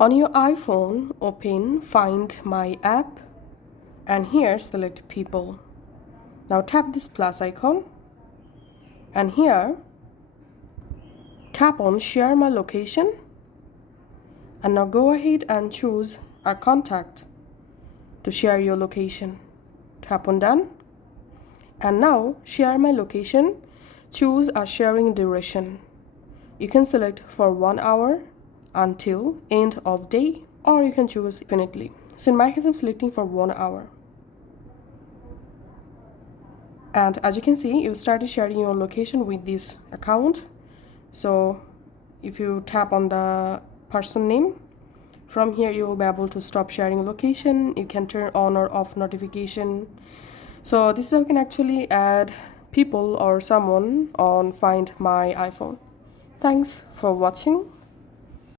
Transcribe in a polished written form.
On your iPhone, open Find My app and here select People. Now tap this plus icon and here tap on Share My Location and now go ahead and choose a contact to share your location. Tap on Done and now Share My Location. Choose a sharing duration. You can select for 1 hour until end of day or you can choose infinitely. So in my case I'm selecting for 1 hour. And as you can see, you started sharing your location with this account. So if you tap on the person name, from here you will be able to stop sharing location. You can turn on or off notification. So this is how you can actually add people or someone on Find My iPhone. Thanks for watching.